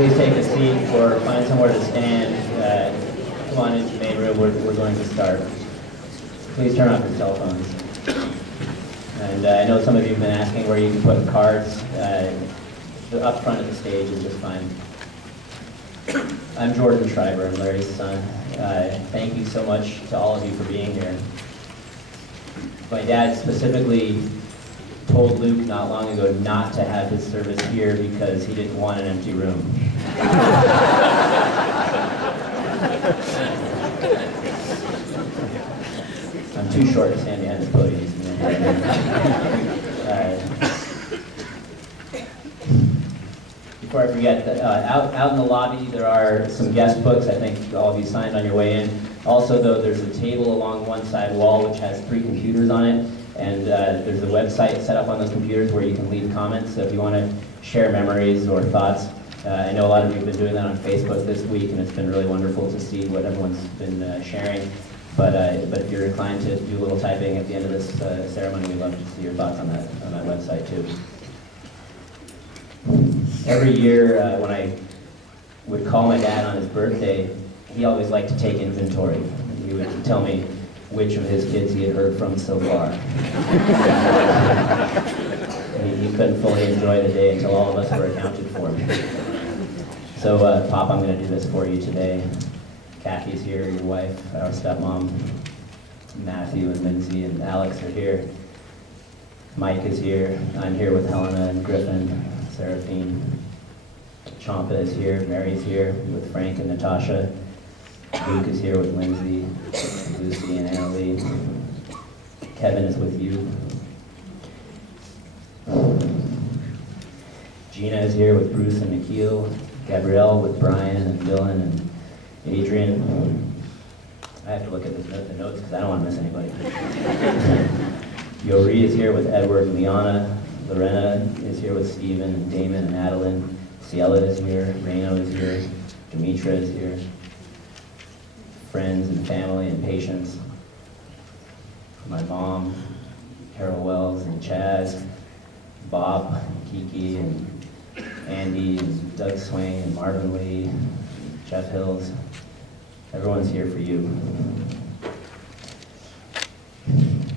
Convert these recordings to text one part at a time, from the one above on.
Please take a seat or find somewhere to stand. Come on into the main room. We're going to start. Please turn off your cell phones. And I know some of you have been asking where you can put cards. The up front of the stage is just fine. I'm Jordan Schreiber. I'm Larry's son. Thank you so much to all of you for being here. My dad specifically told Luke not long ago not to have his service here because he didn't want an empty room. I'm too short to stand behind this podium. Before I forget, out in the lobby there are some guest books. I think all of you signed on your way in. Also, though, there's a table along one side wall which has 3 computers on it, and there's a website set up on those computers where you can leave comments. So if you want to share memories or thoughts, I know a lot of you have been doing that on Facebook this week, and it's been really wonderful to see what everyone's been sharing. But if you're inclined to do a little typing at the end of this ceremony, we'd love to see your thoughts on that website too. Every year when I would call my dad on his birthday, he always liked to take inventory. He would tell me which of his kids he had heard from so far. He couldn't fully enjoy the day until all of us were accounted for. So, Pop, I'm going to do this for you today. Kathy's here, your wife, our stepmom. Matthew and Lindsay and Alex are here. Mike is here. I'm here with Helena and Griffin, Seraphine. Champa is here. Mary's here with Frank and Natasha. Luke is here with Lindsay, Lucy, and Annalie. Kevin is with you. Gina is here with Bruce and Nikhil. Gabrielle with Brian and Dylan and Adrian. I have to look at the notes because I don't want to miss anybody. Yori is here with Edward and Liana. Lorena is here with Stephen and Damon and Adeline. Ciela is here. Reno is here. Demetra is here. Friends and family and patients. My mom, Carol Wells and Chaz. Bob, Kiki, and Andy, and Doug Swain, and Marvin Lee, Jeff Hills. Everyone's here for you.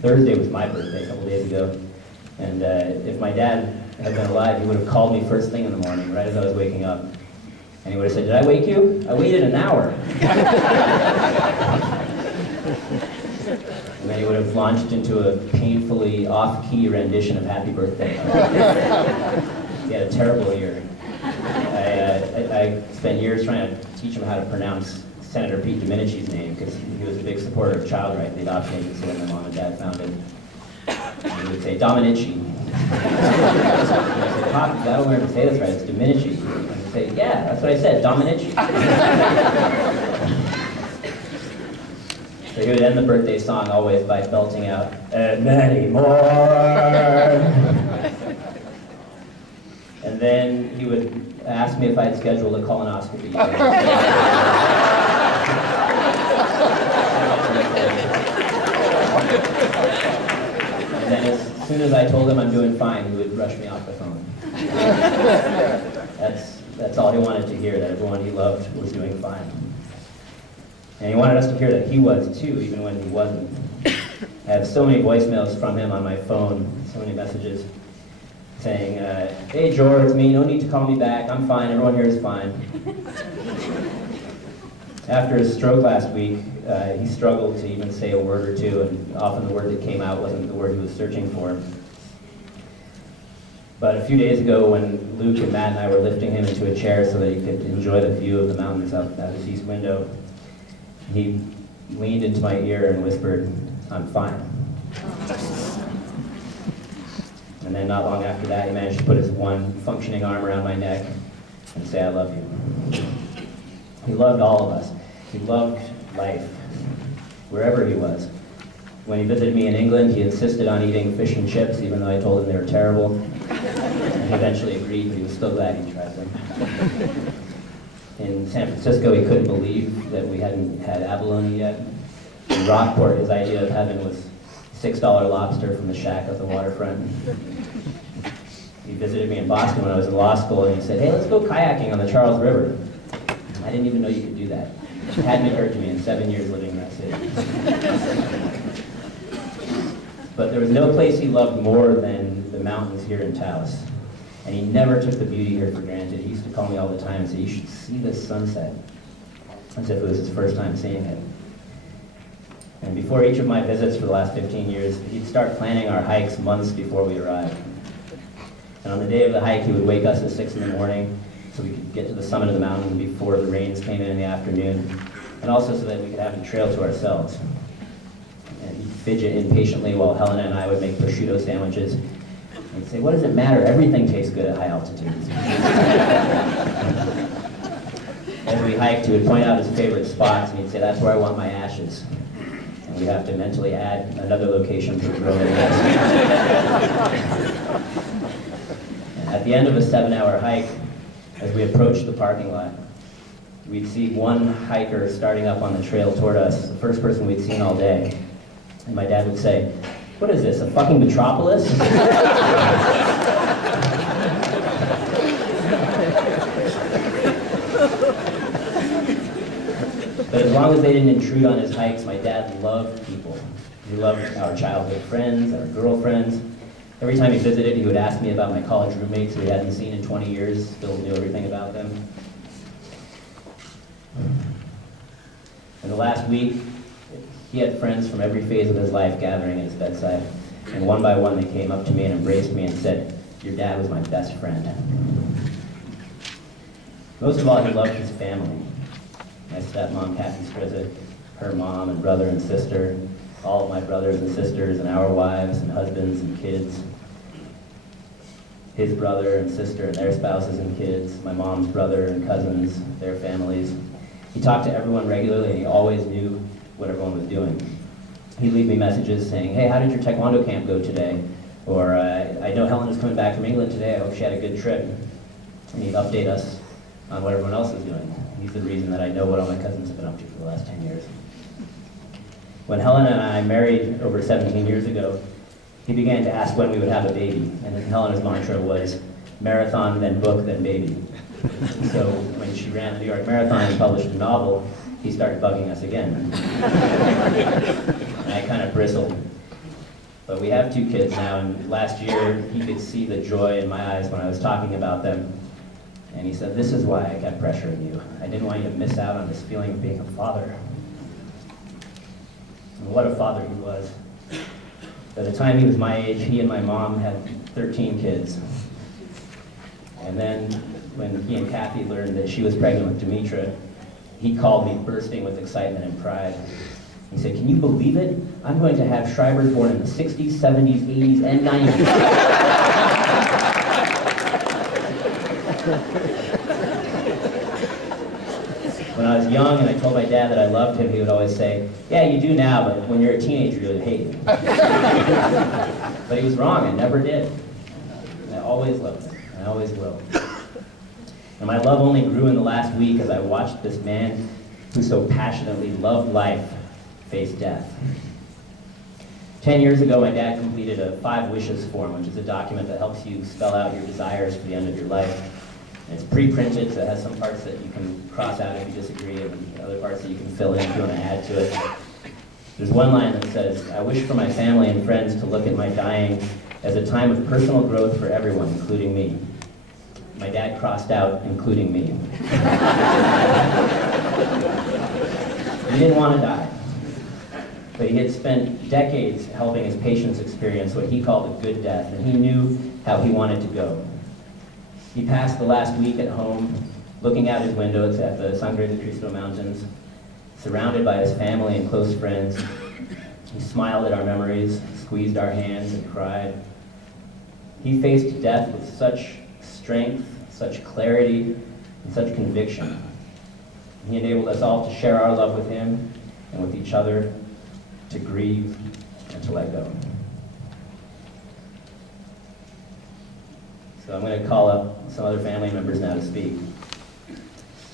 Thursday was my birthday a couple days ago, and if my dad had been alive, he would have called me first thing in the morning, right as I was waking up. And he would have said, "Did I wake you? I waited an hour." And then he would have launched into a painfully off-key rendition of Happy Birthday. He had a terrible year. I spent years trying to teach him how to pronounce Senator Pete Domenici's name because he was a big supporter of child rights, the adoption agency when my mom and dad founded. And he would say, "Dominici." I said, "Pop, you gotta learn to say this right, it's Dominici." And he'd say, "Yeah, that's what I said, Dominici." So he would end the birthday song always by belting out, "And many more." And then he would ask me if I'd scheduled a colonoscopy. And then as soon as I told him I'm doing fine, he would rush me off the phone. That's all he wanted to hear, that everyone he loved was doing fine. And he wanted us to hear that he was too, even when he wasn't. I have so many voicemails from him on my phone, so many messages saying, "Hey George, it's me, no need to call me back, I'm fine, everyone here is fine." After his stroke last week, he struggled to even say a word or two, and often the word that came out wasn't the word he was searching for. But a few days ago, when Luke and Matt and I were lifting him into a chair so that he could enjoy the view of the mountains out his east window, he leaned into my ear and whispered, "I'm fine." And then not long after that, he managed to put his one functioning arm around my neck and say, "I love you." He loved all of us. He loved life, wherever he was. When he visited me in England, he insisted on eating fish and chips, even though I told him they were terrible. And he eventually agreed, but he was still glad he tried them. In San Francisco, he couldn't believe that we hadn't had abalone yet. In Rockport, his idea of heaven was $6 lobster from the shack at the waterfront. He He visited me in Boston when I was in law school, and he said, hey, let's go kayaking on the Charles River. I didn't even know you could do that. It hadn't occurred to me in 7 years living in that city. But there was no place he loved more than the mountains here in Taos. And he never took the beauty here for granted. He used to call me all the time and say, you should see this sunset, as if it was his first time seeing it. And before each of my visits for the last 15 years, he'd start planning our hikes months before we arrived. And on the day of the hike, he would wake us at 6 in the morning so we could get to the summit of the mountain before the rains came in the afternoon, and also so that we could have the trail to ourselves. And he'd fidget impatiently while Helena and I would make prosciutto sandwiches. He'd say, what does it matter? Everything tastes good at high altitudes. As we hiked, he would point out his favorite spots, and he'd say, that's where I want my ashes. And we'd have to mentally add another location for the grill. At the end of a 7-hour hike, as we approached the parking lot, we'd see one hiker starting up on the trail toward us, the first person we'd seen all day. And my dad would say, what is this, a fucking metropolis? But as long as they didn't intrude on his hikes, my dad loved people. He loved our childhood friends, our girlfriends. Every time he visited, he would ask me about my college roommates who he hadn't seen in 20 years, still knew everything about them. In the last week, he had friends from every phase of his life gathering at his bedside. And one by one, they came up to me and embraced me and said, your dad was my best friend. Most of all, he loved his family. My stepmom, Kathy Strizza, her mom and brother and sister, all of my brothers and sisters and our wives and husbands and kids, his brother and sister and their spouses and kids, my mom's brother and cousins, their families. He talked to everyone regularly, and he always knew what everyone was doing. He'd leave me messages saying, hey, how did your taekwondo camp go today? Or, I know Helena's coming back from England today, I hope she had a good trip. And he'd update us on what everyone else is doing. He's the reason that I know what all my cousins have been up to for the last 10 years. When Helena and I married over 17 years ago, he began to ask when we would have a baby. And then Helena's mantra was, marathon, then book, then baby. So when she ran the New York Marathon and published a novel, he started bugging us again. And I kind of bristled. But we have 2 kids now, and last year he could see the joy in my eyes when I was talking about them. And he said, this is why I kept pressuring you. I didn't want you to miss out on this feeling of being a father. And what a father he was. By the time he was my age, he and my mom had 13 kids. And then when he and Kathy learned that she was pregnant with Demetra, he called me bursting with excitement and pride. He said, can you believe it? I'm going to have Schreibers born in the 60s, 70s, 80s, and 90s. When I was young and I told my dad that I loved him, he would always say, yeah, you do now, but when you're a teenager, you'll hate him. But he was wrong, I never did. And I always loved him, and I always will. And my love only grew in the last week as I watched this man who so passionately loved life face death. 10 years ago, my dad completed a 5 wishes form, which is a document that helps you spell out your desires for the end of your life. And it's pre-printed, so it has some parts that you can cross out if you disagree, and other parts that you can fill in if you want to add to it. There's one line that says, I wish for my family and friends to look at my dying as a time of personal growth for everyone, including me. My dad crossed out, including me. He didn't want to die, but he had spent decades helping his patients experience what he called a good death, and he knew how he wanted to go. He passed the last week at home, looking out his windows at the Sangre de Cristo Mountains, surrounded by his family and close friends. He smiled at our memories, squeezed our hands, and cried. He faced death with such strength, such clarity, and such conviction. He enabled us all to share our love with him and with each other, to grieve and to let go. So I'm going to call up some other family members now to speak,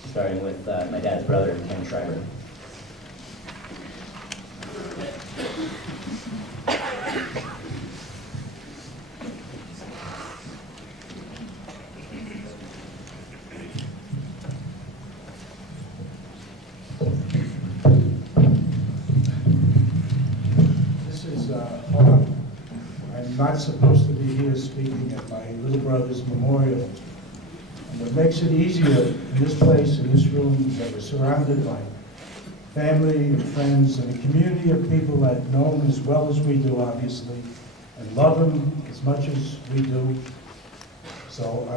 starting with my dad's brother, Ken Schreiber. not supposed to be here speaking at my little brother's memorial. And what makes it easier in this place, in this room, is that we're surrounded by family and friends and a community of people that know him as well as we do, obviously, and love him as much as we do. So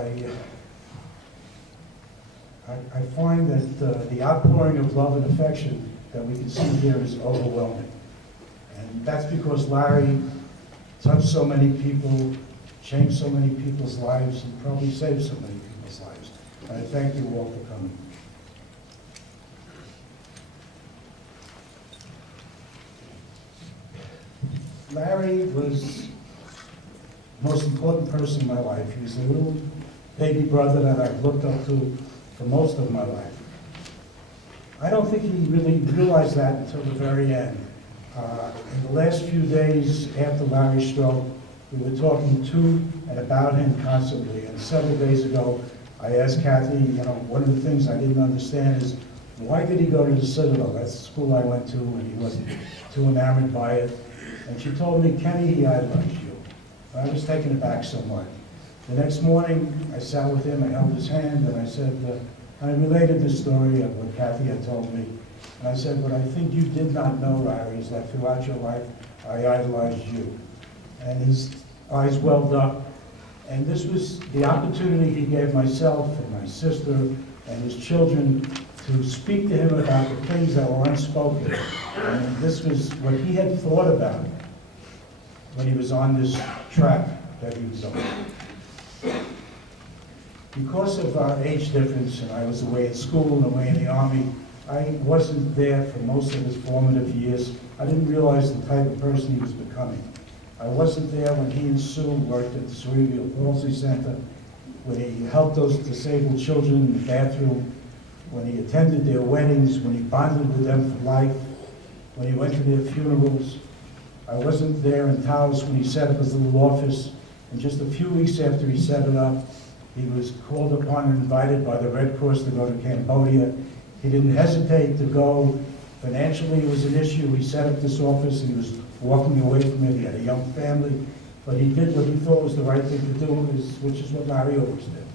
I find that the outpouring of love and affection that we can see here is overwhelming. And that's because Larry touched so many people, changed so many people's lives, and probably saved so many people's lives. And I thank you all for coming. Larry was the most important person in my life. He was the little baby brother that I've looked up to for most of my life. I don't think he really realized that until the very end. In the last few days after Larry's stroke, we were talking to and about him constantly. And several days ago, I asked Kathy, one of the things I didn't understand is, why did he go to the Citadel? That's the school I went to, and he wasn't too enamored by it. And she told me, Kenny, he idolized you. I was taken aback somewhat. The next morning, I sat with him, I held his hand, and I said, I related the story of what Kathy had told me. And I said, what I think you did not know, Larry, is that throughout your life, I idolized you. And his eyes welled up. And this was the opportunity he gave myself and my sister and his children to speak to him about the things that were unspoken. And this was what he had thought about when he was on this track that he was on. Because of our age difference, and I was away at school and away in the Army, I wasn't there for most of his formative years. I didn't realize the type of person he was becoming. I wasn't there when he and Sue worked at the Cerebral Palsy Center, when he helped those disabled children in the bathroom, when he attended their weddings, when he bonded with them for life, when he went to their funerals. I wasn't there in Taos when he set up his little office, and just a few weeks after he set it up, he was called upon and invited by the Red Cross to go to Cambodia. He didn't hesitate to go. Financially, it was an issue. He set up this office, and he was walking away from it. He had a young family, but he did what he thought was the right thing to do, which is what Larry always did.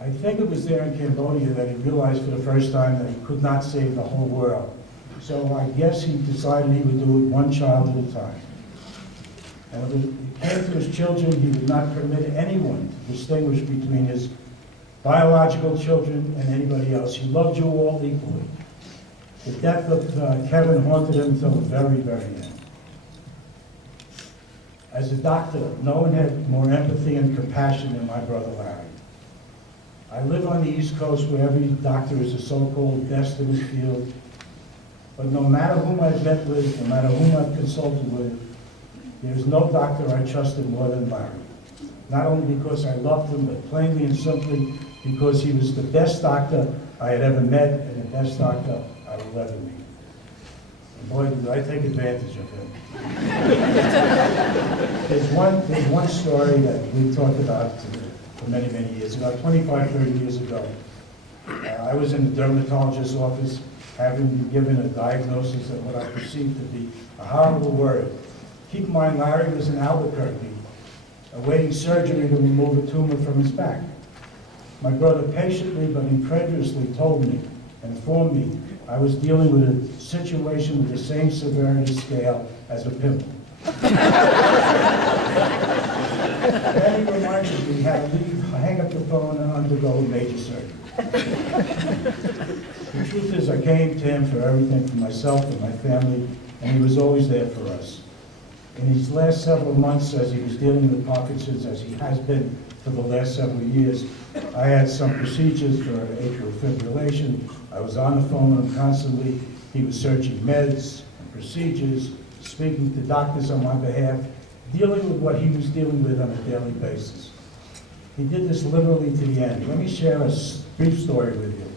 I think it was there in Cambodia that he realized for the first time that he could not save the whole world. So I guess he decided he would do it one child at a time. And when it came to his children, he would not permit anyone to distinguish between his biological children and anybody else. He loved you all equally. The death of Kevin haunted him until the very, very end. As a doctor, no one had more empathy and compassion than my brother Larry. I live on the East Coast where every doctor is a so-called best in his field. But no matter whom I've met with, no matter whom I've consulted with, there's no doctor I trusted more than Larry. Not only because I loved him, but plainly and simply because he was the best doctor I had ever met and the best doctor I will ever meet. And boy, did I take advantage of him. There's one story that we talked about for many, many years. About 25, 30 years ago, I was in the dermatologist's office having been given a diagnosis of what I perceived to be a horrible word. Keep in mind, Larry was in Albuquerque, awaiting surgery to remove a tumor from his back. My brother patiently but incredulously told me and informed me I was dealing with a situation with the same severity scale as a pimple. Then he reminded me how to hang up the phone and undergo major surgery. The truth is, I came to him for everything for myself and my family, and he was always there for us. In these last several months, as he was dealing with Parkinson's, as he has been for the last several years, I had some procedures for atrial fibrillation. I was on the phone with him constantly. He was searching meds and procedures, speaking to doctors on my behalf, dealing with what he was dealing with on a daily basis. He did this literally to the end. Let me share a brief story with you.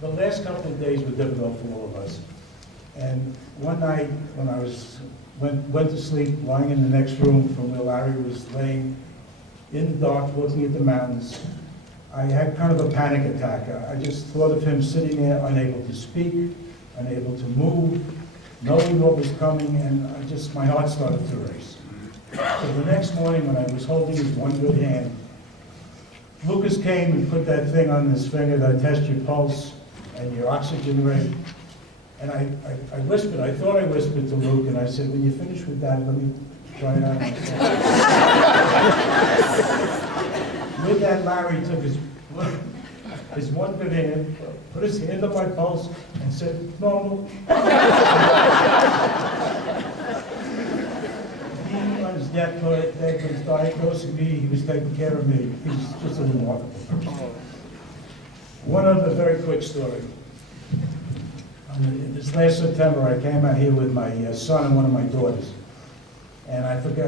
The last couple of days were difficult for all of us. And one night when I went to sleep, lying in the next room from where Larry was laying in the dark, looking at the mountains, I had kind of a panic attack. I just thought of him sitting there, unable to speak, unable to move, knowing what was coming, and my heart started to race. So the next morning, when I was holding his one good hand, Lucas came and put that thing on his finger that tests your pulse and your oxygen rate. And I whispered, I thought I whispered to Luke, and I said, when you finish with that, let me try it out. With that, Larry took his one good hand, put his hand on my pulse, and said, normal. He, on his deathbed, was diagnosing me, he was taking care of me. He was just a remarkable person. One other very quick story. This last September, I came out here with my son and one of my daughters. And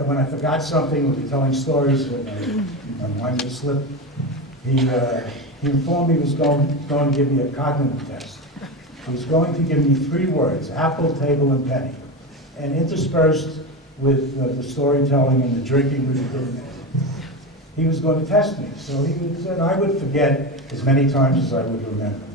when I forgot something, we were telling stories, and my mind would slip. He informed me he was going to give me a cognitive test. He was going to give me 3 words, apple, table, and penny. And interspersed with the storytelling and the drinking we were doing, he was going to test me. So he said I would forget as many times as I would remember.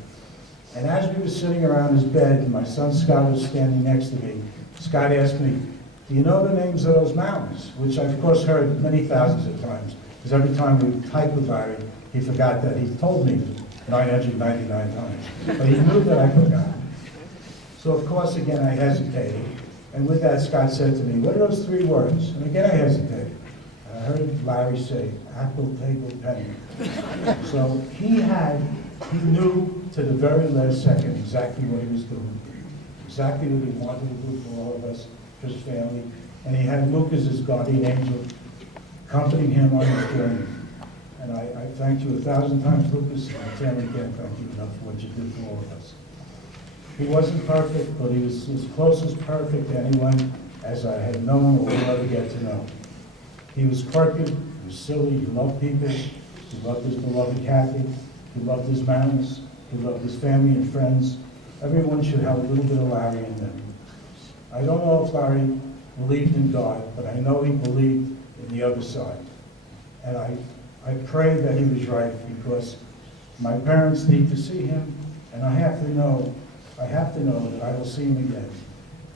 And as we were sitting around his bed, and my son Scott was standing next to me, Scott asked me, do you know the names of those mountains? Which I, of course, heard many thousands of times, because every time we typed with Larry, he forgot that. He told me 999 times, but he knew that I forgot. So, of course, again, I hesitated. And with that, Scott said to me, what are those 3 words? And again, I hesitated. I heard Larry say, apple, table, penny. So he knew to the very last second exactly what he was doing, exactly what he wanted to do for all of us, for his family. And he had Lucas as guardian angel accompanying him on his journey. And I thank you 1,000 times, Lucas, and I can't thank you enough for what you did for all of us. He wasn't perfect, but he was as close as perfect to anyone as I had known or will ever get to know. He was quirky, he was silly, he loved people, he loved his beloved Kathy, he loved his mountains, he loved his family and friends. Everyone should have a little bit of Larry in them. I don't know if Larry believed in God, but I know he believed in the other side. And I pray that he was right, because my parents need to see him, and I have to know that I will see him again.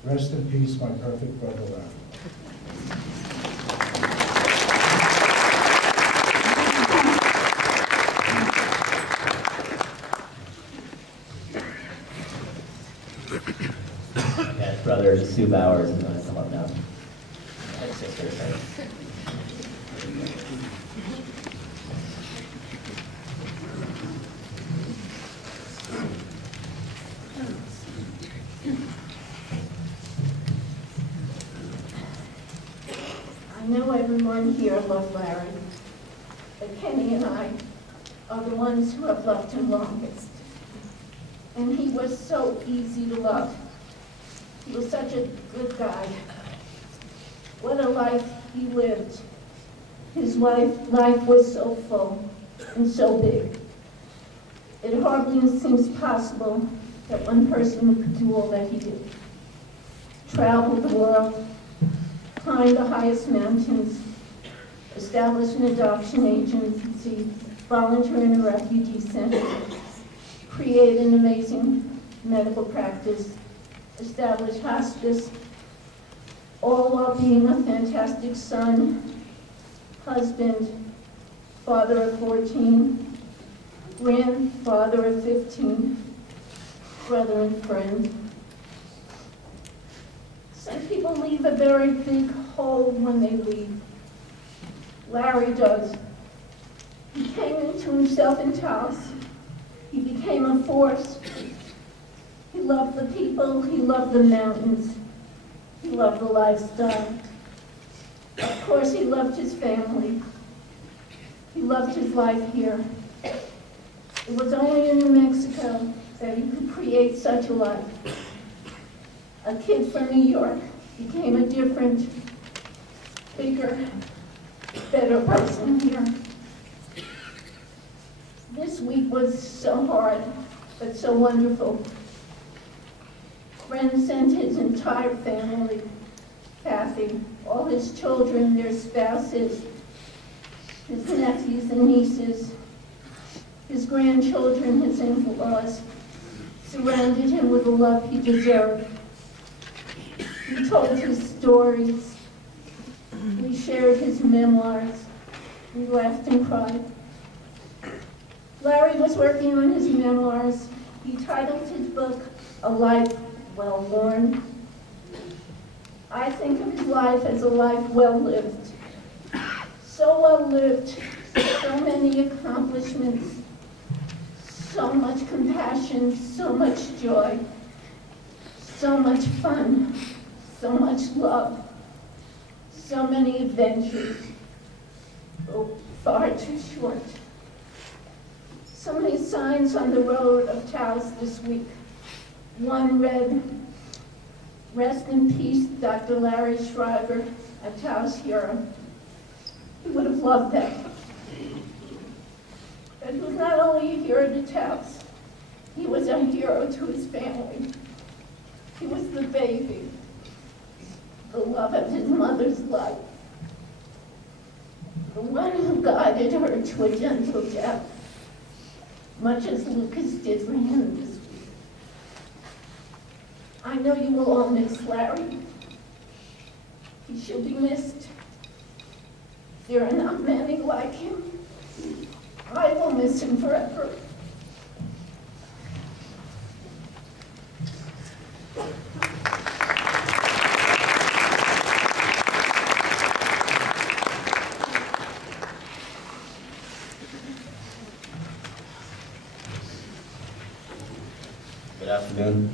Rest in peace, my perfect brother Larry. Yeah, his brother Sue Bowers is going to come up now. His sister, sorry. I know everyone here loved Larry, but Kenny and I are the ones who have loved him longest. And he was so easy to love. He was such a good guy. What a life he lived. His life was so full and so big. It hardly seems possible that one person could do all that he did. Travel the world, climb the highest mountains, establish an adoption agency, volunteer in a refugee center, create an amazing medical practice, establish hospice, all while being a fantastic son, husband, father of 14, grandfather of 15, brother and friend. Some people leave a very big hole when they leave. Larry does. He came into himself in Taos. He became a force. He loved the people, he loved the mountains, he loved the lifestyle. Of course, he loved his family. He loved his life here. It was only in New Mexico that he could create such a life. A kid from New York became a different, bigger, better person here. This week was so hard, but so wonderful. Friends sent his entire family, Kathy, all his children, their spouses, his nephews and nieces, his grandchildren, his in-laws, surrounded him with the love he deserved. We told his stories. We shared his memoirs. We laughed and cried. Larry was working on his memoirs. He titled his book, A Life Well Worn. I think of his life as a life well lived. So well lived, so many accomplishments, so much compassion, so much joy, so much fun, so much love, so many adventures. Oh, far too short. So many signs on the road of Taos this week. One read, "Rest in peace, Dr. Larry Schreiber, a Taos hero." He would have loved that. But he was not only a hero to Taos, he was a hero to his family. He was the baby, the love of his mother's life, the one who guided her to a gentle death, much as Lucas did for him this week. I know you will all miss Larry. He shall be missed. There are not many like him. I will miss him forever. Good afternoon.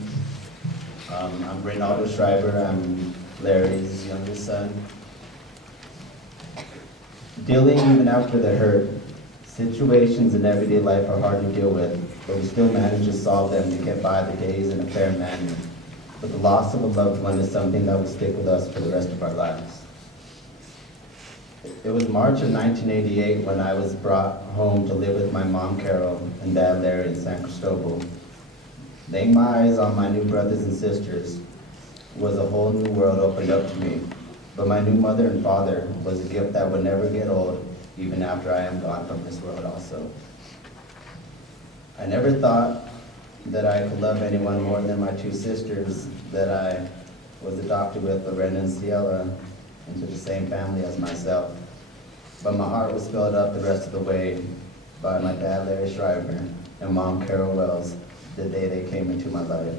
I'm Reynaldo Schreiber. I'm Larry's youngest son. Dealing even after the hurt, situations in everyday life are hard to deal with, but we still manage to solve them to get by the days in a fair manner. But the loss of a loved one is something that will stick with us for the rest of our lives. It was March of 1988 when I was brought home to live with my mom, Carol, and dad, Larry, in San Cristobal. Laying my eyes on my new brothers and sisters was a whole new world opened up to me. But my new mother and father was a gift that would never get old, even after I am gone from this world also. I never thought that I could love anyone more than my two sisters that I was adopted with, Lorena and Ciela, into the same family as myself. But my heart was filled up the rest of the way by my dad, Larry Schreiber, and mom, Carol Wells, the day they came into my life.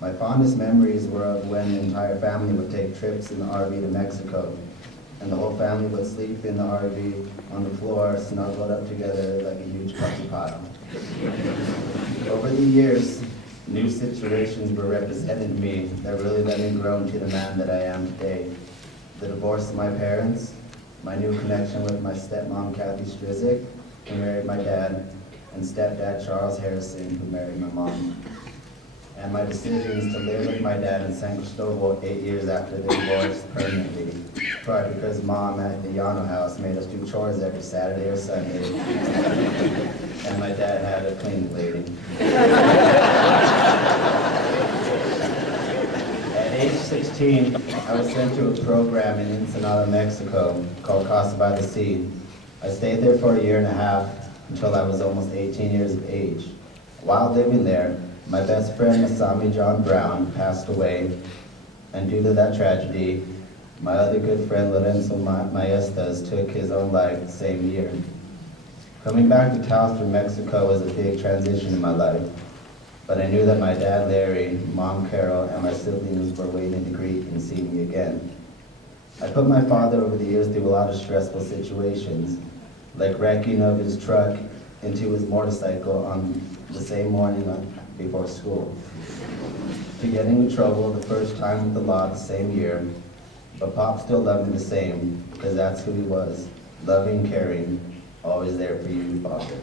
My fondest memories were of when the entire family would take trips in the RV to Mexico, and the whole family would sleep in the RV on the floor, snuggled up together like a huge puppy pile. Over the years, new situations were represented to me that really let me grow into the man that I am today. The divorce of my parents, my new connection with my stepmom, Kathy Strizik, who married my dad, and stepdad Charles Harrison, who married my mom. And my decisions to live with my dad in San Cristobal 8 years after the divorce permanently. Probably because mom at the Llano house made us do chores every Saturday or Sunday. And my dad had a cleaning lady. At age 16, I was sent to a program in Ensenada, Mexico called Casa by the Sea. I stayed there for a year and a half until I was almost 18 years of age. While living there, my best friend, Masami John Brown, passed away, and due to that tragedy, my other good friend, Lorenzo Maestas, took his own life the same year. Coming back to Taos from Mexico was a big transition in my life, but I knew that my dad, Larry, mom, Carol, and my siblings were waiting to greet and see me again. I put my father over the years through a lot of stressful situations, like wrecking of his truck into his motorcycle on the same morning before school, to getting in trouble the first time with the law the same year, but Pop still loved me the same, because that's who he was, loving, caring, always there for you, Father.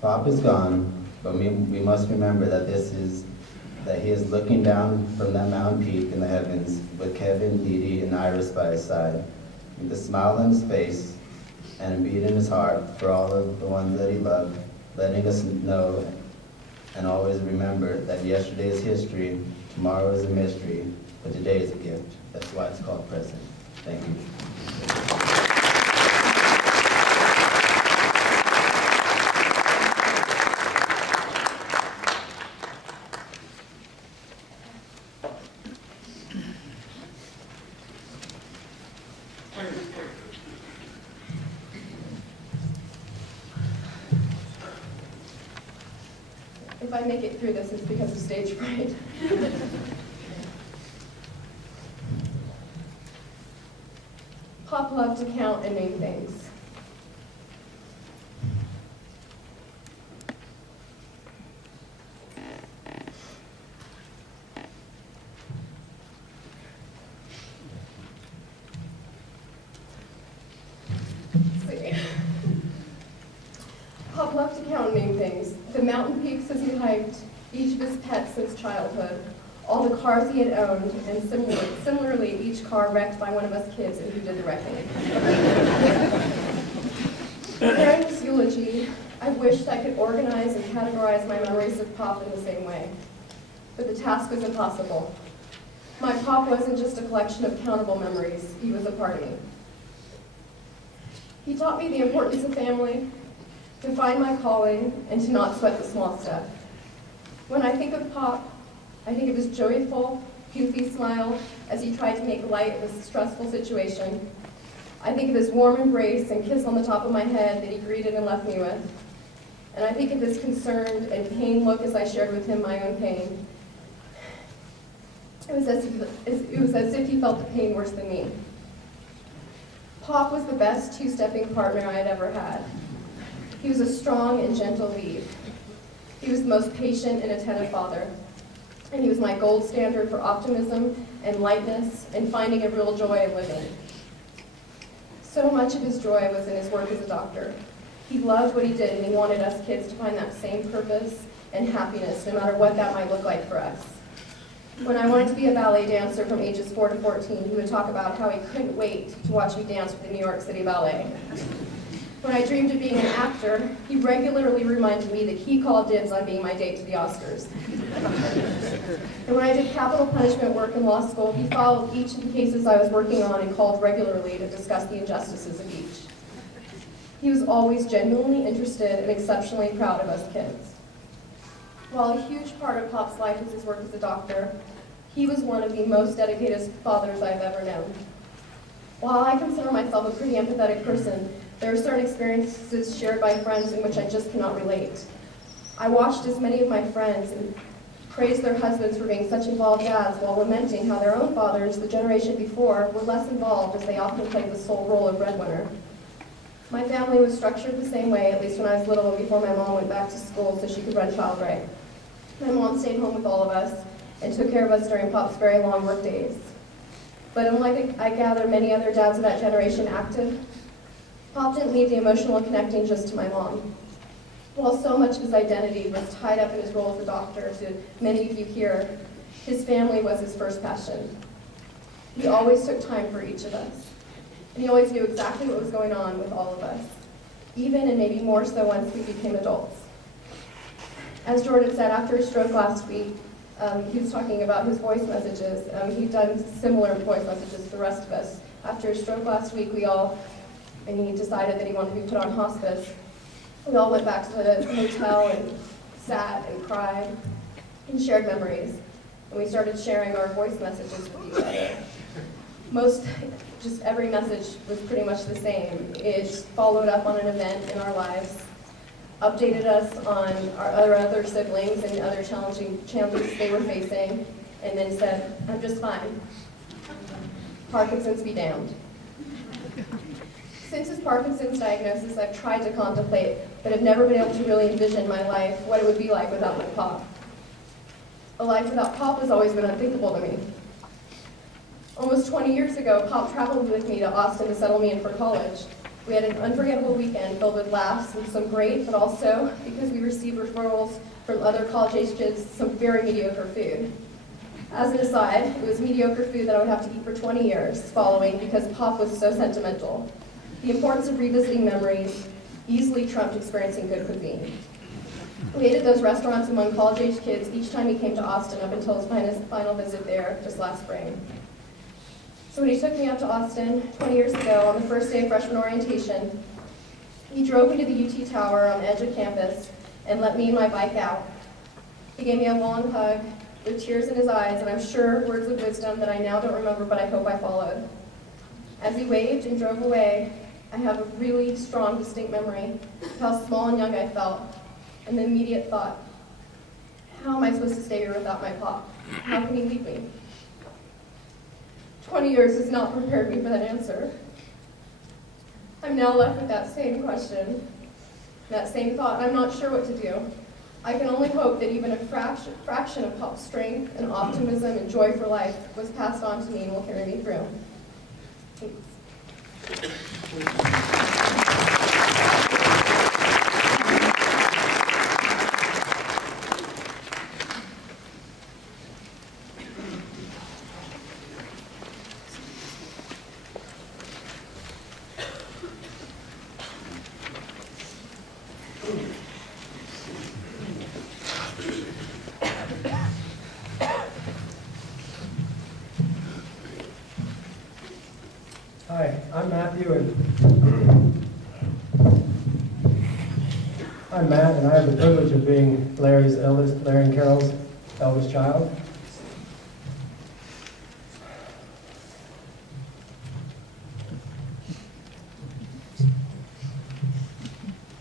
Pop is gone, but we must remember that he is looking down from that mountain peak in the heavens with Kevin, Dee, and Iris by his side, with a smile on his face and a beat in his heart for all of the ones that he loved, letting us know and always remember that yesterday is history, tomorrow is a mystery, but today is a gift. That's why it's called present. Thank you. If I make it through this, it's because of stage fright. Pop loved to count and name things. Pop loved to count and name things. The mountain peaks as he hiked, each of his pets since childhood, all the cars he had owned, and similarly each car wrecked by one of us kids and who did the wrecking. During this eulogy, I wished I could organize and categorize my memories of Pop in the same way, but the task was impossible. My Pop wasn't just a collection of countable memories, he was a part of me. He taught me the importance of family, to find my calling, and to not sweat the small stuff. When I think of Pop, I think of his joyful, goofy smile as he tried to make light of a stressful situation. I think of his warm embrace and kiss on the top of my head that he greeted and left me with. And I think of his concerned and pained look as I shared with him my own pain. It was as if he felt the pain worse than me. Pop was the best two-stepping partner I had ever had. He was a strong and gentle lead. He was the most patient and attentive father. And he was my gold standard for optimism and lightness and finding a real joy in living. So much of his joy was in his work as a doctor. He loved what he did, and he wanted us kids to find that same purpose and happiness, no matter what that might look like for us. When I wanted to be a ballet dancer from ages 4 to 14, he would talk about how he couldn't wait to watch me dance with the New York City Ballet. When I dreamed of being an actor, he regularly reminded me that he called dibs on being my date to the Oscars. And when I did capital punishment work in law school, he followed each of the cases I was working on and called regularly to discuss the injustices of each. He was always genuinely interested and exceptionally proud of us kids. While a huge part of Pop's life was his work as a doctor, he was one of the most dedicated fathers I've ever known. While I consider myself a pretty empathetic person, there are certain experiences shared by friends in which I just cannot relate. I watched as many of my friends and praised their husbands for being such involved dads while lamenting how their own fathers, the generation before, were less involved as they often played the sole role of breadwinner. My family was structured the same way, at least when I was little and before my mom went back to school so she could run child right. My mom stayed home with all of us and took care of us during Pop's very long work days. But unlike I gather many other dads of that generation active, Pop didn't leave the emotional connecting just to my mom. While so much of his identity was tied up in his role as a doctor, to many of you here, his family was his first passion. He always took time for each of us, and he always knew exactly what was going on with all of us, even and maybe more so once we became adults. As Jordan said, after his stroke last week, he was talking about his voice messages. He'd done similar voice messages to the rest of us. After his stroke last week, and he decided that he wanted to be put on hospice. We all went back to the hotel and sat and cried and shared memories. And we started sharing our voice messages with each other. Just every message was pretty much the same. It followed up on an event in our lives, updated us on our other siblings and other challenges they were facing, and then said, "I'm just fine. Parkinson's be damned." Since his Parkinson's diagnosis, I've tried to contemplate, but have never been able to really envision my life, what it would be like without my Pop. A life without Pop has always been unthinkable to me. Almost 20 years ago, Pop traveled with me to Austin to settle me in for college. We had an unforgettable weekend filled with laughs and some great, but also, because we received referrals from other college-age kids, some very mediocre food. As an aside, it was mediocre food that I would have to eat for 20 years following because Pop was so sentimental. The importance of revisiting memories easily trumped experiencing good cuisine. We ate at those restaurants among college-age kids each time he came to Austin up until his final visit there just last spring. So when he took me out to Austin 20 years ago on the first day of freshman orientation, he drove me to the UT Tower on the edge of campus and let me and my bike out. He gave me a long hug with tears in his eyes, and I'm sure words of wisdom that I now don't remember, but I hope I followed. As he waved and drove away, I have a really strong, distinct memory of how small and young I felt, and the immediate thought, How am I supposed to stay here without my pop? How can he leave me? 20 years has not prepared me for that answer. I'm now left with that same question, that same thought. I'm not sure what to do. I can only hope that even a fraction of Pop's strength and optimism and joy for life was passed on to me and will carry me through. Thanks. Hi, I'm Matthew, and I'm Matt, and I have the privilege of being Larry and Carol's eldest child.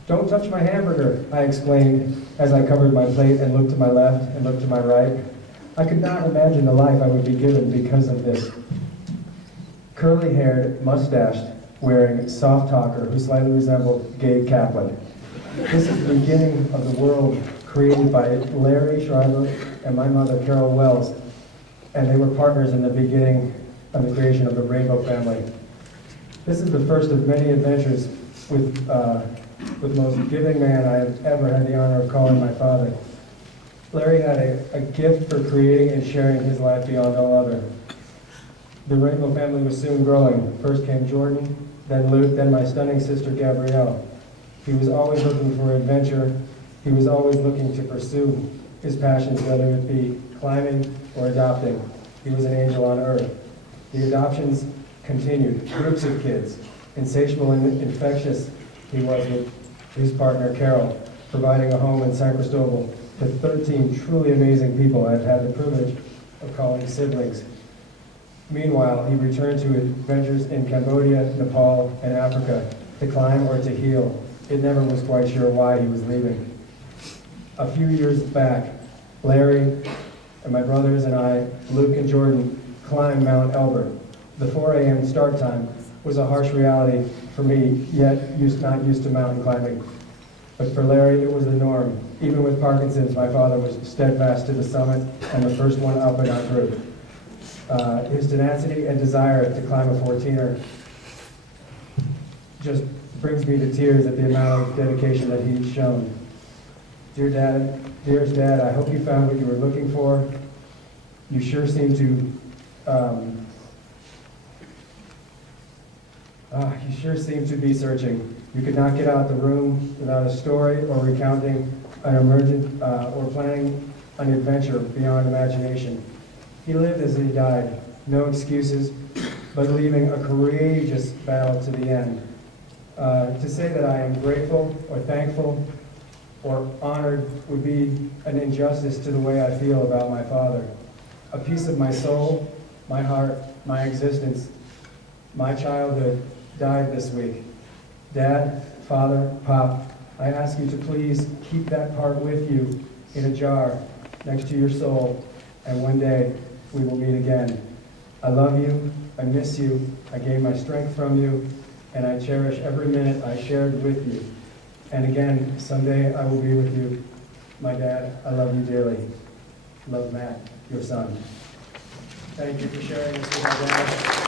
Don't touch my hamburger, I exclaimed as I covered my plate and looked to my left and looked to my right. I could not imagine the life I would be given because of this curly-haired, mustached, wearing soft talker who slightly resembled Gabe Kaplan. This is the beginning of the world created by Larry Schreiber and my mother, Carol Wells, and they were partners in the beginning of the creation of the Rainbow family. This is the first of many adventures with the most giving man I have ever had the honor of calling my father. Larry had a gift for creating and sharing his life beyond all other. The Rainbow family was soon growing. First came Jordan, then Luke, then my stunning sister Gabrielle. He was always looking for adventure. He was always looking to pursue his passions, whether it be climbing or adopting. He was an angel on earth. The adoptions continued, groups of kids. Insatiable and infectious he was with his partner Carol, providing a home in San Cristobal to 13 truly amazing people I've had the privilege of calling siblings. Meanwhile, he returned to adventures in Cambodia, Nepal, and Africa to climb or to heal. It never was quite sure why he was leaving. A few years back, Larry and my brothers and I, Luke and Jordan, climbed Mount Elbert. The 4 a.m. start time was a harsh reality for me, yet not used to mountain climbing. But for Larry, it was the norm. Even with Parkinson's, my father was steadfast to the summit and the first one up and not through. His tenacity and desire to climb a 14er just brings me to tears at the amount of dedication that he's shown. Dear Dad, dearest Dad, I hope you found what you were looking for. You sure seem to be searching. You could not get out the room without a story or recounting an emergent or planning an adventure beyond imagination. He lived as he died, no excuses, but leaving a courageous battle to the end. To say that I am grateful or thankful or honored would be an injustice to the way I feel about my father. A piece of my soul, my heart, my existence, my childhood died this week. Dad, Father, Pop, I ask you to please keep that part with you in a jar next to your soul, and one day we will meet again. I love you, I miss you, I gain my strength from you, and I cherish every minute I shared with you. And again, someday I will be with you. My dad, I love you dearly. Love, Matt, your son. Thank you for sharing this with my dad.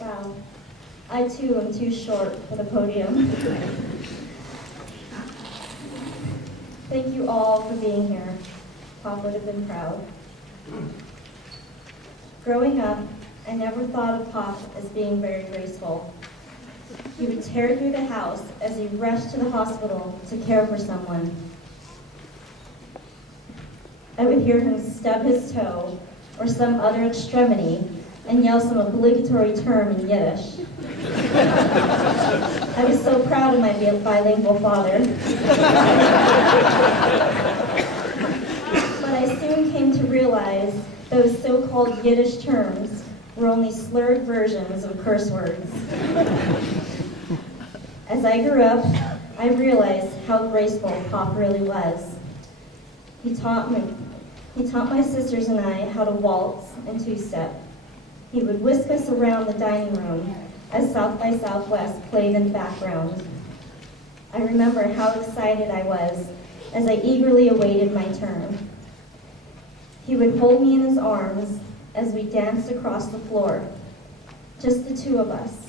Wow, I too am too short for the podium. Thank you all for being here. Pop would have been proud. Growing up, I never thought of Pop as being very graceful. He would tear through the house as he rushed to the hospital to care for someone. I would hear him stub his toe or some other extremity and yell some obligatory term in Yiddish. I was so proud of my bilingual father. But I soon came to realize those so-called Yiddish terms were only slurred versions of curse words. As I grew up, I realized how graceful Pop really was. He taught my sisters and I how to waltz and two-step. He would whisk us around the dining room as South by Southwest played in the background. I remember how excited I was as I eagerly awaited my turn. He would hold me in his arms as we danced across the floor, just the two of us.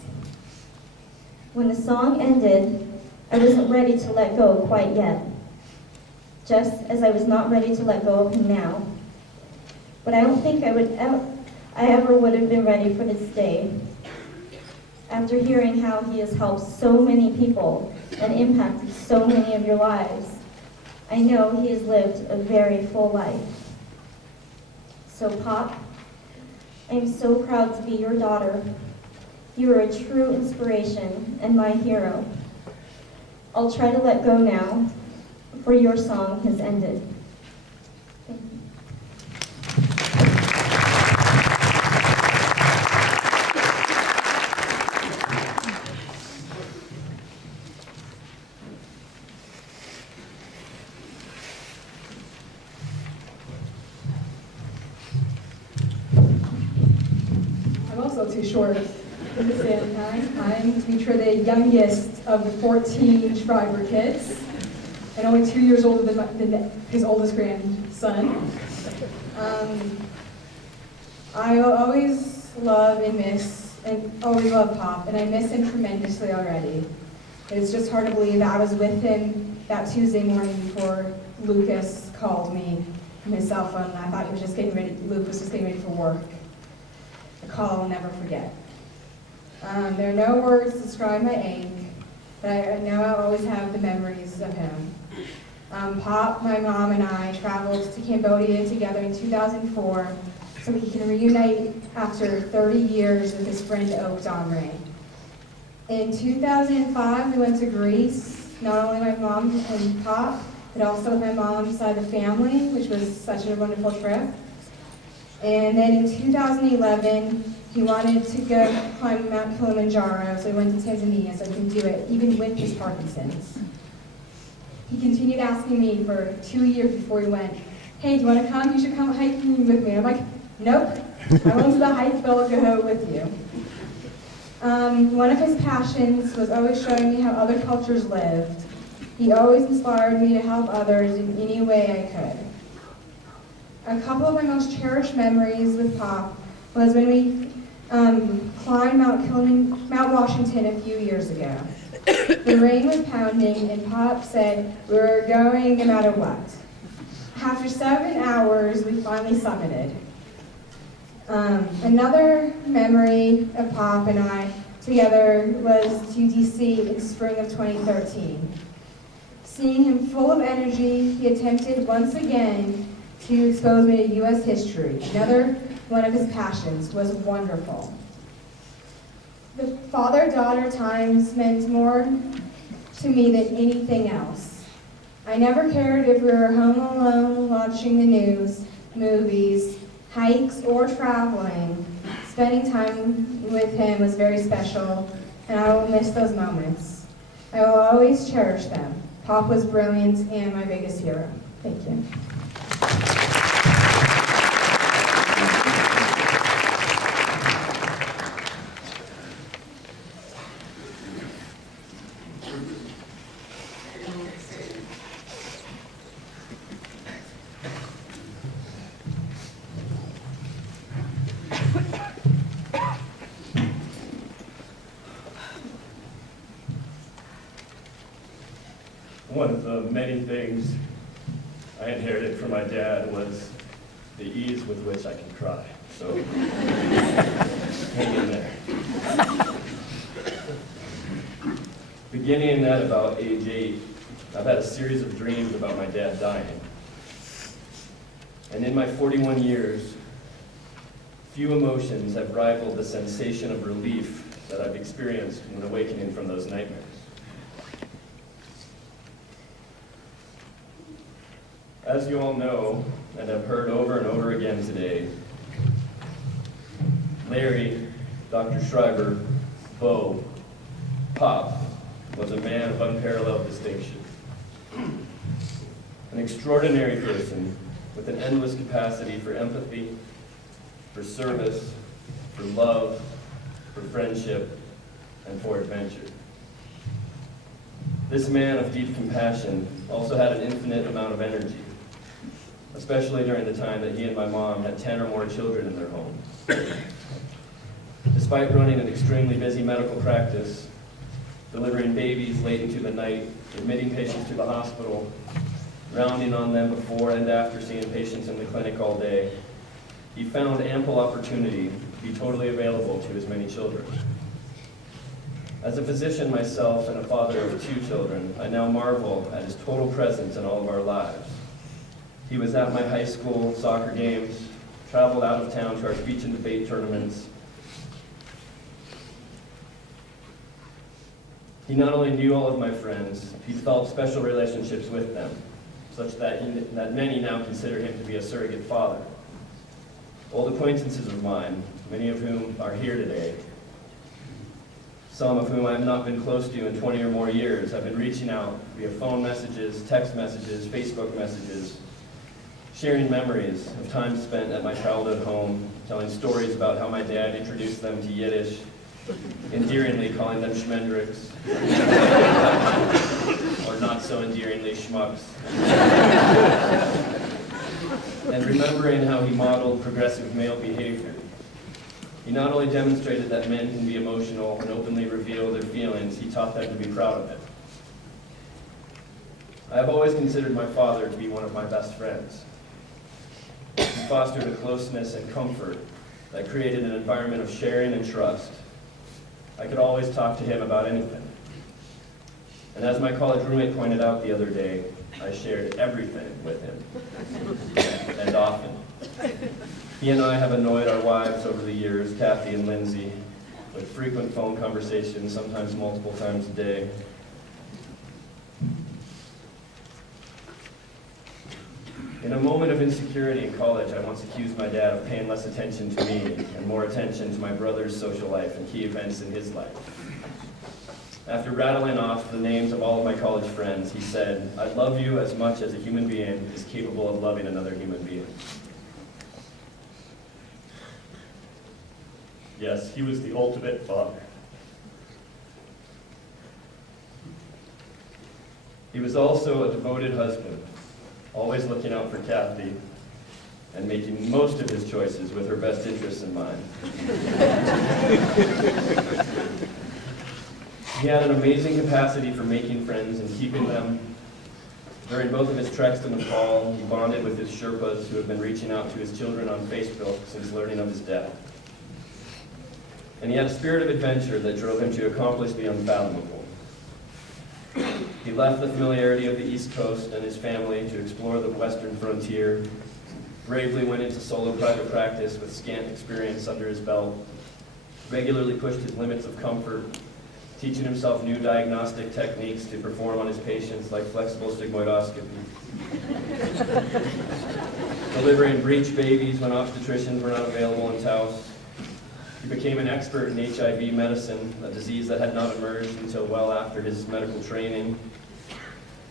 When the song ended, I wasn't ready to let go quite yet, just as I was not ready to let go of him now. But I don't think I ever would have been ready for this day. After hearing how he has helped so many people and impacted so many of your lives, I know he has lived a very full life. So Pop, I'm so proud to be your daughter. You are a true inspiration and my hero. I'll try to let go now, for your song has ended. Thank you. I'm also too short to stand time. I'm, to be sure, the youngest of the 14 Schreiber kids, and only 2 years older than his oldest grandson. I will always love and miss, and always love Pop, and I miss him tremendously already. It's just hard to believe that I was with him that Tuesday morning before Lucas called me from his cell phone, and I thought he was just getting ready, Luke was just getting ready for work. A call I'll never forget. There are no words to describe my ache, but I know I'll always have the memories of him. Pop, my mom, and I traveled to Cambodia together in 2004 so we can reunite after 30 years with his friend Oak Domre. In 2005, we went to Greece, not only my mom and Pop, but also my mom's side of the family, which was such a wonderful trip. And then in 2011, he wanted to go climb Mount Kilimanjaro, so we went to Tanzania so he can do it, even with his Parkinson's. He continued asking me for 2 years before he went, hey, do you want to come? You should come hiking with me. I'm like, nope, I went to the hike, but I'll go with you. One of his passions was always showing me how other cultures lived. He always inspired me to help others in any way I could. A couple of my most cherished memories with Pop was when we climbed Mount Washington a few years ago. The rain was pounding and Pop said we were going no matter what. After 7 hours, we finally summited. Another memory of Pop and I together was to DC in spring of 2013. Seeing him full of energy, he attempted once again to expose me to U.S. history. Another one of his passions was wonderful. The father-daughter times meant more to me than anything else. I never cared if we were home alone watching the news, movies, hikes, or traveling. Spending time with him was very special, and I will miss those moments. I will always cherish them. Pop was brilliant and my biggest hero. Thank you. One of the many things I inherited from my dad was the ease with which I can cry. So, hang in there. Beginning at about age 8, I've had a series of dreams about my dad dying. And in my 41 years, Few emotions have rivaled the sensation of relief that I've experienced when awakening from those nightmares. As you all know, and have heard over and over again today, Larry, Dr. Schreiber, Bo, Pop, was a man of unparalleled distinction. An extraordinary person with an endless capacity for empathy, for service, for love, for friendship, and for adventure. This man of deep compassion also had an infinite amount of energy, especially during the time that he and my mom had 10 or more children in their home. Despite running an extremely busy medical practice, delivering babies late into the night, admitting patients to the hospital, rounding on them before and after seeing patients in the clinic all day, he found ample opportunity to be totally available to his many children. As a physician myself and a father of 2 children, I now marvel at his total presence in all of our lives. He was at my high school soccer games, traveled out of town to our speech and debate tournaments. He not only knew all of my friends, he developed special relationships with them, such that many now consider him to be a surrogate father. Old acquaintances of mine, many of whom are here today, some of whom I have not been close to in 20 or more years, have been reaching out via phone messages, text messages, Facebook messages, sharing memories of time spent at my childhood home, telling stories about how my dad introduced them to Yiddish, endearingly calling them schmendricks, or not so endearingly schmucks, and remembering how he modeled progressive male behavior. He not only demonstrated that men can be emotional and openly reveal their feelings, he taught them to be proud of it. I have always considered my father to be one of my best friends. He fostered a closeness and comfort that created an environment of sharing and trust. I could always talk to him about anything. And as my college roommate pointed out the other day, I shared everything with him, and often. He and I have annoyed our wives over the years, Kathy and Lindsay, with frequent phone conversations, sometimes multiple times a day. In a moment of insecurity in college, I once accused my dad of paying less attention to me and more attention to my brother's social life and key events in his life. After rattling off the names of all of my college friends, he said, "I love you as much as a human being is capable of loving another human being." Yes, he was the ultimate father. He was also a devoted husband, always looking out for Kathy and making most of his choices with her best interests in mind. He had an amazing capacity for making friends and keeping them. During both of his treks to Nepal, he bonded with his Sherpas who have been reaching out to his children on Facebook since learning of his death. And he had a spirit of adventure that drove him to accomplish the unfathomable. He left the familiarity of the East Coast and his family to explore the western frontier, bravely went into solo private practice with scant experience under his belt, regularly pushed his limits of comfort, teaching himself new diagnostic techniques to perform on his patients like flexible sigmoidoscopy, delivering breech babies when obstetricians were not available in Taos. He became an expert in HIV medicine, a disease that had not emerged until well after his medical training.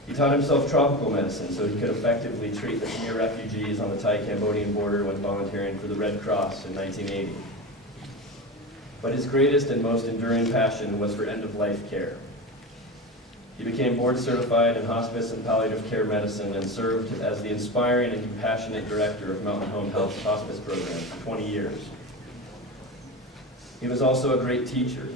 He taught himself tropical medicine so he could effectively treat the Khmer refugees on the Thai-Cambodian border when volunteering for the Red Cross in 1980. But his greatest and most enduring passion was for end-of-life care. He became board certified in hospice and palliative care medicine and served as the inspiring and compassionate director of Mountain Home Health's hospice program for 20 years. He was also a great teacher.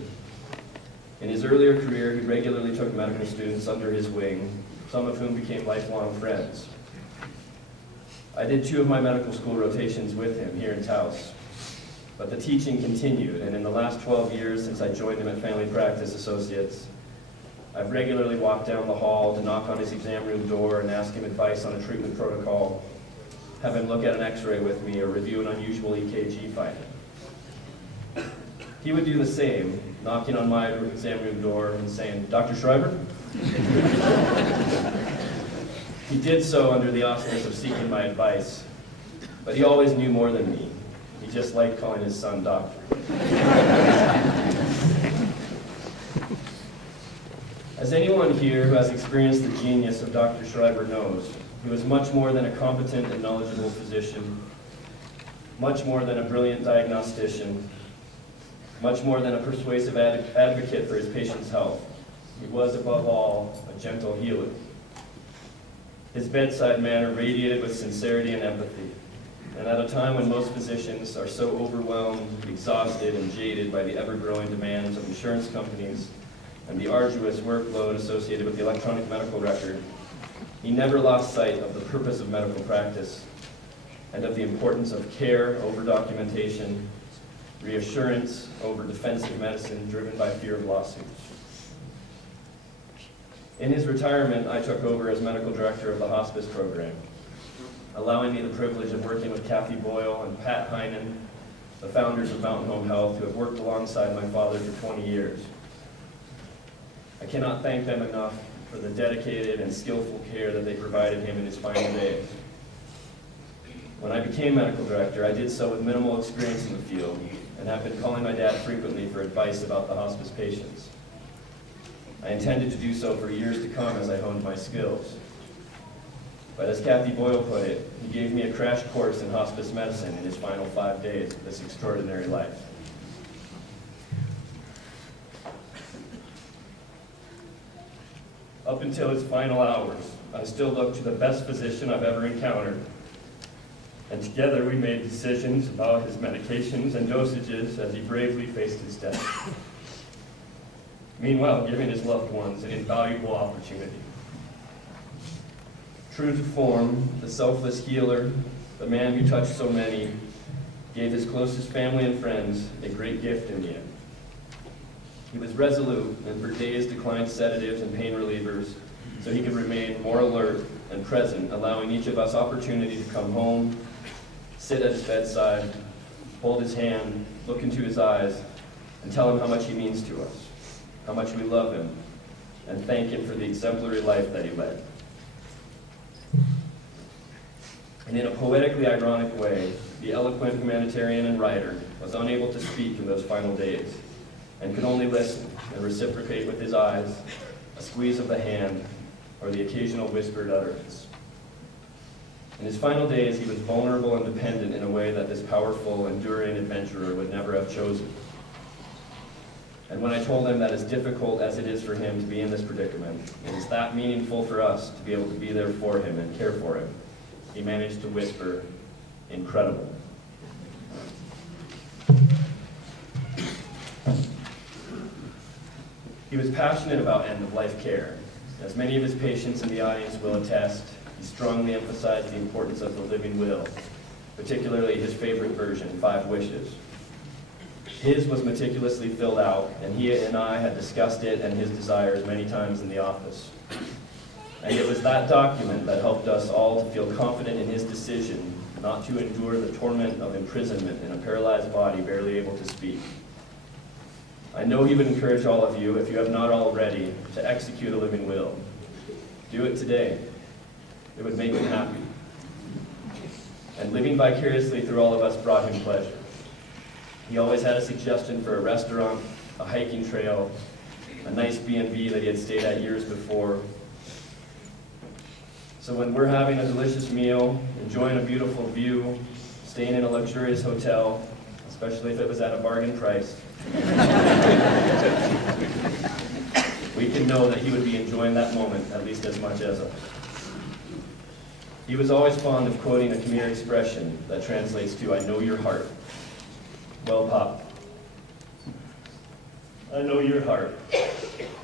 In his earlier career, he regularly took medical students under his wing, some of whom became lifelong friends. I did 2 of my medical school rotations with him here in Taos, but the teaching continued, and in the last 12 years since I joined him at Family Practice Associates, I've regularly walked down the hall to knock on his exam room door and ask him advice on a treatment protocol, have him look at an x-ray with me, or review an unusual EKG finding. He would do the same, knocking on my exam room door and saying, "Dr. Schreiber?" He did so under the auspice of seeking my advice, but he always knew more than me. He just liked calling his son doctor. As anyone here who has experienced the genius of Dr. Schreiber knows, he was much more than a competent and knowledgeable physician, much more than a brilliant diagnostician, much more than a persuasive advocate for his patients' health. He was, above all, a gentle healer. His bedside manner radiated with sincerity and empathy. And at a time when most physicians are so overwhelmed, exhausted, and jaded by the ever-growing demands of insurance companies and the arduous workload associated with the electronic medical record, he never lost sight of the purpose of medical practice and of the importance of care over documentation, reassurance over defensive medicine driven by fear of lawsuits. In his retirement, I took over as medical director of the hospice program, allowing me the privilege of working with Kathy Boyle and Pat Heinen, the founders of Mountain Home Health, who have worked alongside my father for 20 years. I cannot thank them enough for the dedicated and skillful care that they provided him in his final days. When I became medical director, I did so with minimal experience in the field and have been calling my dad frequently for advice about the hospice patients. I intended to do so for years to come as I honed my skills. But as Kathy Boyle put it, he gave me a crash course in hospice medicine in his final 5 days of this extraordinary life. Up until his final hours, I still looked to the best physician I've ever encountered. And together we made decisions about his medications and dosages as he bravely faced his death. Meanwhile, giving his loved ones an invaluable opportunity. True to form, the selfless healer, the man who touched so many, gave his closest family and friends a great gift in the end. He was resolute and for days declined sedatives and pain relievers so he could remain more alert and present, allowing each of us opportunity to come home, sit at his bedside, hold his hand, look into his eyes, and tell him how much he means to us, how much we love him, and thank him for the exemplary life that he led. And in a poetically ironic way, the eloquent humanitarian and writer was unable to speak in those final days, and could only listen and reciprocate with his eyes, a squeeze of the hand, or the occasional whispered utterance. In his final days, he was vulnerable and dependent in a way that this powerful, enduring adventurer would never have chosen. And when I told him that as difficult as it is for him to be in this predicament, it is that meaningful for us to be able to be there for him and care for him, he managed to whisper, "Incredible." He was passionate about end-of-life care. As many of his patients in the audience will attest, he strongly emphasized the importance of the living will, particularly his favorite version, 5 wishes. His was meticulously filled out, and he and I had discussed it and his desires many times in the office. And it was that document that helped us all to feel confident in his decision not to endure the torment of imprisonment in a paralyzed body barely able to speak. I know he would encourage all of you, if you have not already, to execute a living will. Do it today. It would make him happy. And living vicariously through all of us brought him pleasure. He always had a suggestion for a restaurant, a hiking trail, a nice B&B that he had stayed at years before. So when we're having a delicious meal, enjoying a beautiful view, staying in a luxurious hotel, especially if it was at a bargain price, we can know that he would be enjoying that moment at least as much as us. He was always fond of quoting a Khmer expression that translates to, "I know your heart." Well, Pop, I know your heart.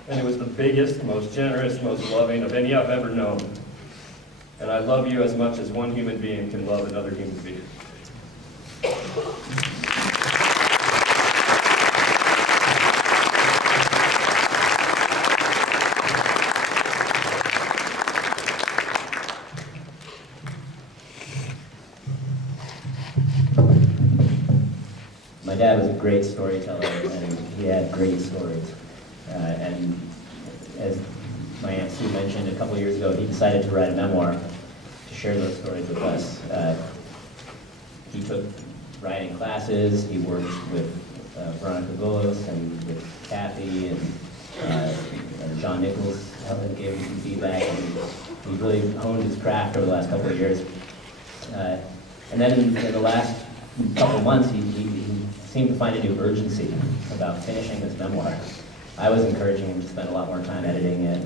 And it was the biggest, most generous, most loving of any I've ever known. And I love you as much as one human being can love another human being. My dad was a great storyteller. He had great stories. And as my Aunt Sue mentioned, a couple years ago, he decided to write a memoir to share those stories with us. He took writing classes, he worked with Veronica Golos and with Kathy and John Nichols gave him some feedback. And he really honed his craft over the last couple of years. And then in the last couple of months, he seemed to find a new urgency about finishing this memoir. I was encouraging him to spend a lot more time editing it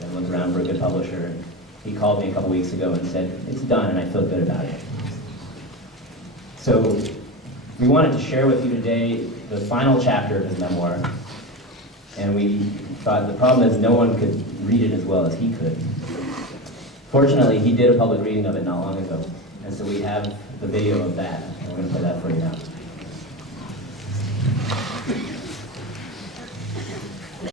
and look around for a good publisher. And he called me a couple weeks ago and said, "It's done and I feel good about it." So we wanted to share with you today the final chapter of his memoir. And we thought the problem is no one could read it as well as he could. Fortunately, he did a public reading of it not long ago. And so we have the video of that, and we're going to play that for you now.